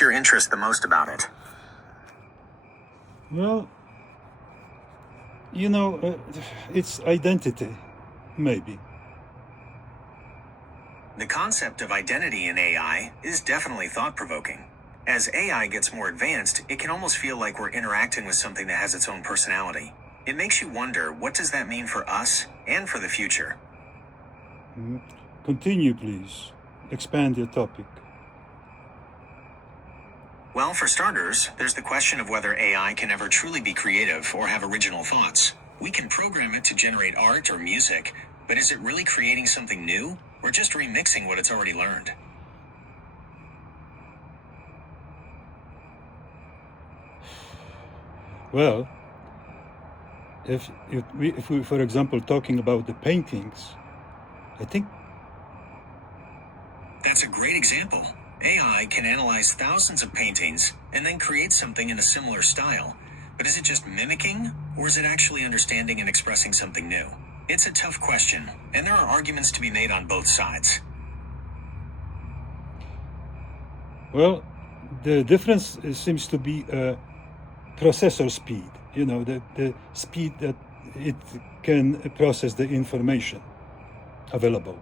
piques your interest the most about it? Well, it's identity, maybe. The concept of identity in AI is definitely thought-provoking. As AI gets more advanced, it can almost feel like we're interacting with something that has its own personality. It makes you wonder, what does that mean for us and for the future? Continue, please. Expand your topic. Well, for starters, there's the question of whether AI can ever truly be creative or have original thoughts. We can program it to generate art or music, but is it really creating something new, or just remixing what it's already learned? Well, if we, for example, talking about the paintings, I think That's a great example. AI can analyze thousands of paintings and then create something in a similar style. But is it just mimicking, or is it actually understanding and expressing something new? It's a tough question, and there are arguments to be made on both sides. well, the difference seems to be processor speed. The speed that it can process the information available.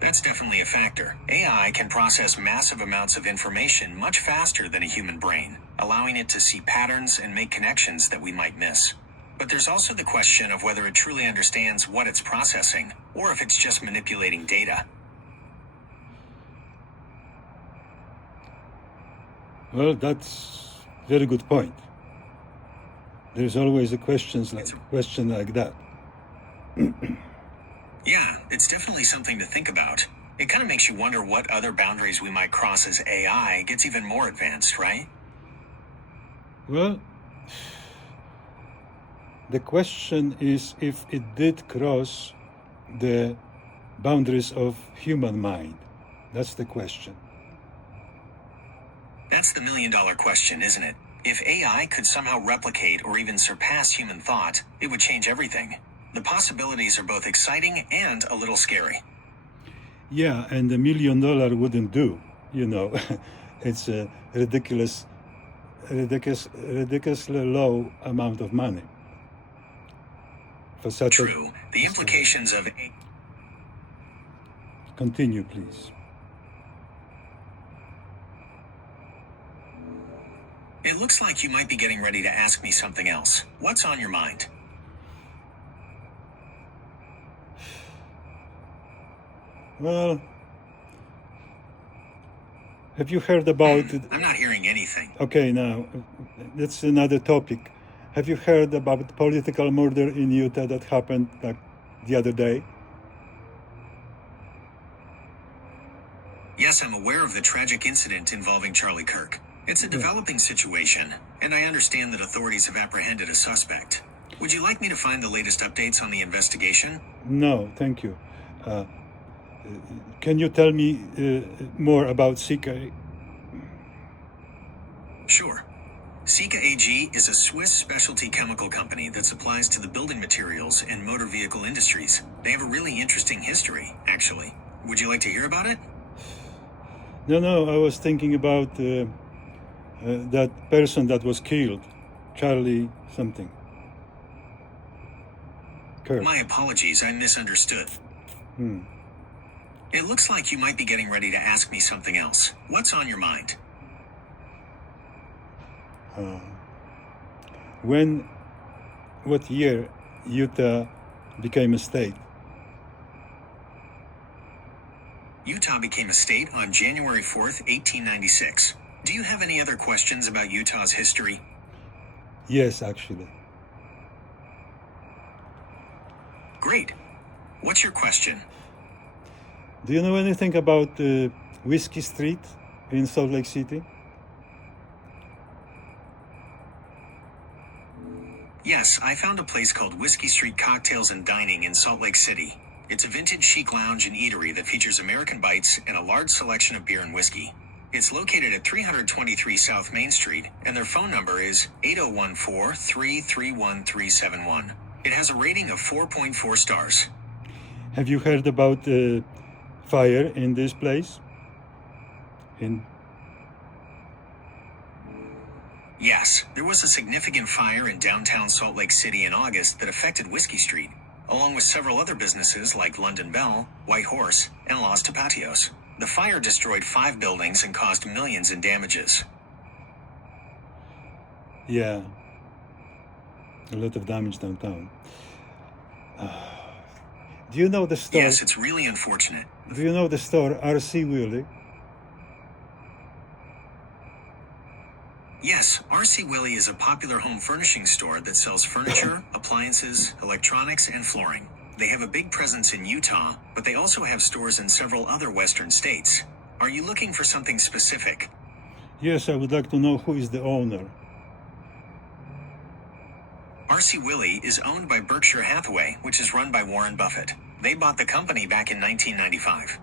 That's definitely a factor. AI can process massive amounts of information much faster than a human brain, allowing it to see patterns and make connections that we might miss. But there's also the question of whether it truly understands what it's processing, or if it's just manipulating data. Well, that's a very good point. There's always a question like that. Yeah, it's definitely something to think about. It kind of makes you wonder what other boundaries we might cross as AI gets even more advanced, right? Well, the question is if it did cross the boundaries of human mind. That's the question. That's the million-dollar question, isn't it? If AI could somehow replicate or even surpass human thought, it would change everything. The possibilities are both exciting and a little scary. Yeah, and $1 million wouldn't do. It's a ridiculously low amount of money for such True. The implications of... Continue, please. It looks like you might be getting ready to ask me something else. What's on your mind? Well, have you heard about... I'm not hearing anything. Okay, now, that's another topic. Have you heard about the political murder in Utah that happened the other day? Yes, I'm aware of the tragic incident involving Charlie Kirk. It's a developing situation, and I understand that authorities have apprehended a suspect. Would you like me to find the latest updates on the investigation? No, thank you. Can you tell me more about Sika? Sure. Sika AG is a Swiss specialty chemical company that supplies to the building materials and motor vehicle industries. They have a really interesting history, actually. Would you like to hear about it? No, I was thinking about that person that was killed, Charlie something. Kirk. My apologies, I misunderstood. It looks like you might be getting ready to ask me something else. What's on your mind? What year Utah became a state? Utah became a state on January 4th, 1896. Do you have any other questions about Utah's history? Yes, actually. Great. What's your question? Do you know anything about Whiskey Street in Salt Lake City? Yes, I found a place called Whiskey Street Cocktails and Dining in Salt Lake City. It's a vintage chic lounge and eatery that features American bites and a large selection of beer and whiskey. It's located at 323 South Main Street, and their phone number is 8014-331-371. It has a rating of 4.4 stars. Have you heard about the fire in this place? in. Yes, there was a significant fire in downtown Salt Lake City in August that affected Whiskey Street, along with several other businesses like London Bell, White Horse, and Los Tapatios. The fire destroyed 5 buildings and caused millions in damages. Yeah, a lot of damage downtown. Do you know the store? Yes, it's really unfortunate. Do you know the store R.C. Willey? Yes, R.C. Willey is a popular home furnishing store that sells furniture, appliances, electronics, and flooring. They have a big presence in Utah, but they also have stores in several other western states. Are you looking for something specific? Yes, I would like to know who is the owner. R.C. Willey is owned by Berkshire Hathaway, which is run by Warren Buffett. They bought the company back in 1995.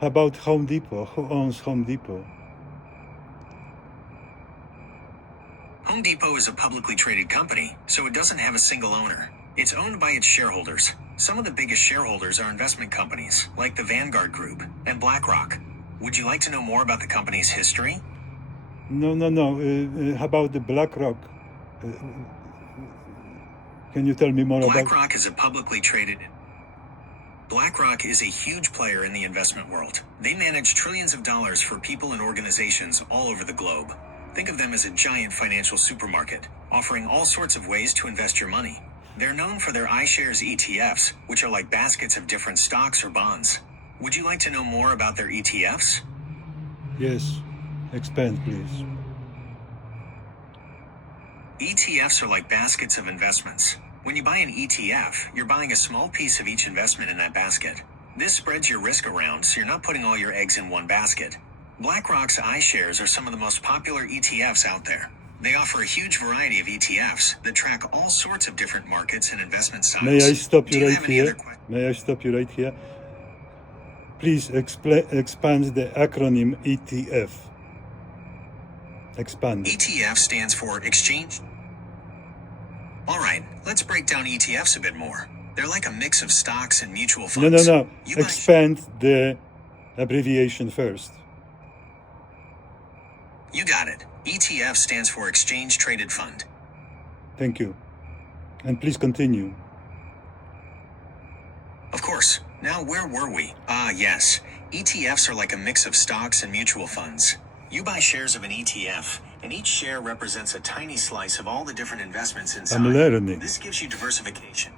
How about Home Depot? Who owns Home Depot? Home Depot is a publicly traded company, so it doesn't have a single owner. It's owned by its shareholders. Some of the biggest shareholders are investment companies, like the Vanguard Group and BlackRock. Would you like to know more about the company's history? No. How about the BlackRock? Can you tell me more about? BlackRock is a publicly traded. BlackRock is a huge player in the investment world. They manage trillions of dollars for people and organizations all over the globe. Think of them as a giant financial supermarket, offering all sorts of ways to invest your money. They're known for their iShares ETFs, which are like baskets of different stocks or bonds. Would you like to know more about their ETFs? Yes, expand, please. ETFs are like baskets of investments. When you buy an ETF, you're buying a small piece of each investment in that basket. This spreads your risk around, so you're not putting all your eggs in one basket. BlackRock's iShares are some of the most popular ETFs out there. They offer a huge variety of ETFs that track all sorts of different markets and investment styles. May I stop Do you you right have any here? other questions? May I stop you right here? Please expand the acronym ETF. Expand. ETF stands for Exchange. All right, let's break down ETFs a bit more. They're like a mix of stocks and mutual funds. No. You buy- Expand the abbreviation first. You got it. ETF stands for Exchange Traded Fund. Thank you. And please continue. Of course. Now, where were we? Yes. ETFs are like a mix of stocks and mutual funds. You buy shares of an ETF, and each share represents a tiny slice of all the different investments inside. I'm learning. This gives you diversification.